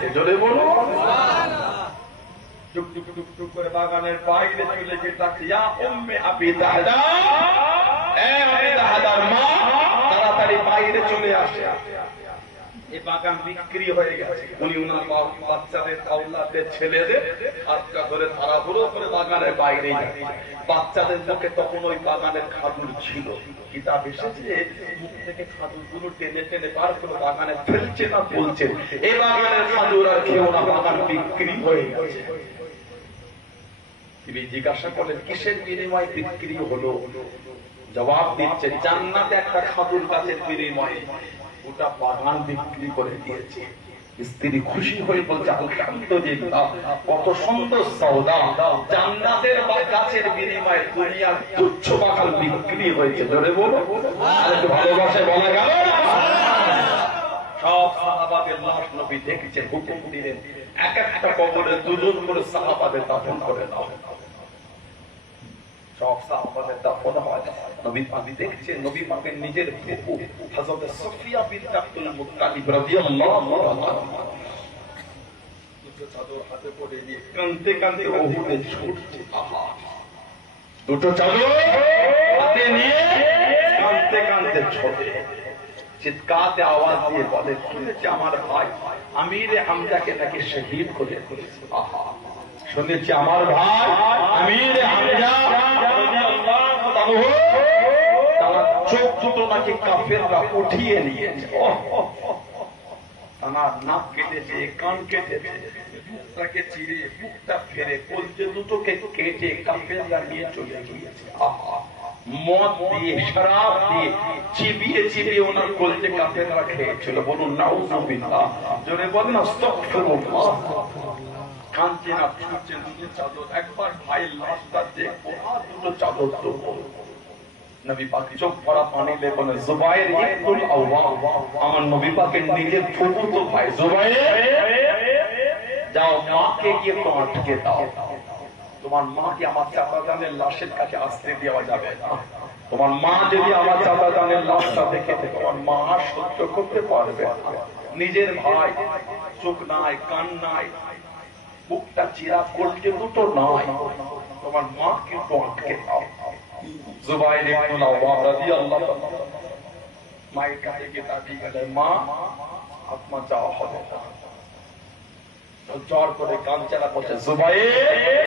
গেছে, জোরে বলো টুক টুক টুক টুক করে বাগানের বাইরে চলে গিয়ে ডাকছে, ইয়া উম্মে আবি দাহদা, এ আবি দাহদার মা, তাড়াতাড়ি বাইরে চলে আসে। এই বাগান বিক্রি হয়ে গেছে। উনি ওনার বাচ্চাদের আওলাদের ছেলেদের হাতটা ধরে তাড়াহুড়ো করে বাগানের বাইরে যাচ্ছে। বাচ্চাদের মুখে তখন ওই বাগানের খাজুর ছিল। কিতাব এসেছে মুখ থেকে খাজুরগুলো টেনে টেনে বার করে বাগানে ফেলছে না বলছে এই বাগানের খাজুর আর কেউ না, বাগান বিক্রি হয়ে গেছে। তিনি জিজ্ঞাসা করলেন কিসের বিনিময়ে বিক্রি হলো? জবাব দিচ্ছে জান্নাতে একটা খাজুর গাছের বিনিময়ে গোটা বাগান বিক্রি করে দিয়েছে। স্ত্রী খুশি হয়ে বলছে আলহামদুলিল্লাহ, কত সুন্দর সওদা, জান্নাতের গাছের বিনিময়ে দুনিয়ার তুচ্ছ বাগান বিক্রি হয়েছে। জোরে বলো, আর একটু ভালোবাসে বলা গেল। সব সাহাবাদের লাশ নবী দেখেছেন, হুকুম দিলেন এক একটা কবরে দুজন করে সাহাবাদের দাফন করে দাও। সব সাহাবাদের দাফন হয়। নবী পাক দেখছেন, নবী পাকের নিজের ফুফু হযরত সুফিয়া বিনত আব্দুল মুত্তালিব রাদিয়াল্লাহু তাআলা দুটো চাদর হাতে পড়ে নিয়ে কাঁদতে কাঁদতে উহুদে ছুটছে। আহা, দুটো চাদর হাতে নিয়ে কাঁদতে কাঁদতে ছোটে, চিৎকারতে আওয়াজ দিয়ে বলে, শুনেছি আমার ভাই আমিরে হামজাকে নাকি শহীদ করে দিয়েছে। আহা, শুনেছি আমার ভাই আমিরে হামজা রাদিয়াল্লাহু তাআলা তার চোখ দুটো নাকি কাফেররা উঠিয়ে নিয়েছে। আমার নাক কেটেছে, কান কেটেছে, মুখটাকে চিরে, মুখটা ফেরে, কলজে দুটোকে কেটে কাফেররা নিয়ে চলে গিয়েছে। আহা, মদ দিয়ে শরাব দিয়ে চিবিয়ে চিবিয়ে ওনার কলজে কাফেররা খেয়েছিল। বলুন নাউযুবিল্লাহ, জোরে বলুন আস্তাগফিরুল্লাহ। কাঁদছে না, ছুটছে, দুটো চাদর একবার ভাইয়ের লাশটা দেখবো, আর দুটো চাদর দেবো। নবী পাক চোখ ভরা পানি দিয়ে বলেন, জুবায়ের ইবনুল আওয়াম, আমার নবী পাকের নিজের ফুফুতো ভাই জুবায়ের, যাও মাকে গিয়ে তো আটকে দাও। তোমার মাকে আমার চাচাজানের লাশের কাছে আসতে দেওয়া যাবে না। তোমার মা যদি আমার চাচাজানের লাশটা দেখে তোমার মা সহ্য করতে পারবে না। নিজের ভাই, চোখ নাই, কান নাই, মুখটা চিরা, কলজে দুটো নাই, তোমার মাকে তো আটকে দাও। জুবায়ের ইবনুল আওয়াম রাদিয়াল্লাহু তাআলা মায়ের কাছে গিয়ে দাঁড়িয়ে গেলেন, মা আত্মা চাওয়া হবে না। জোর করে কান চালা করছে, জুবায়ের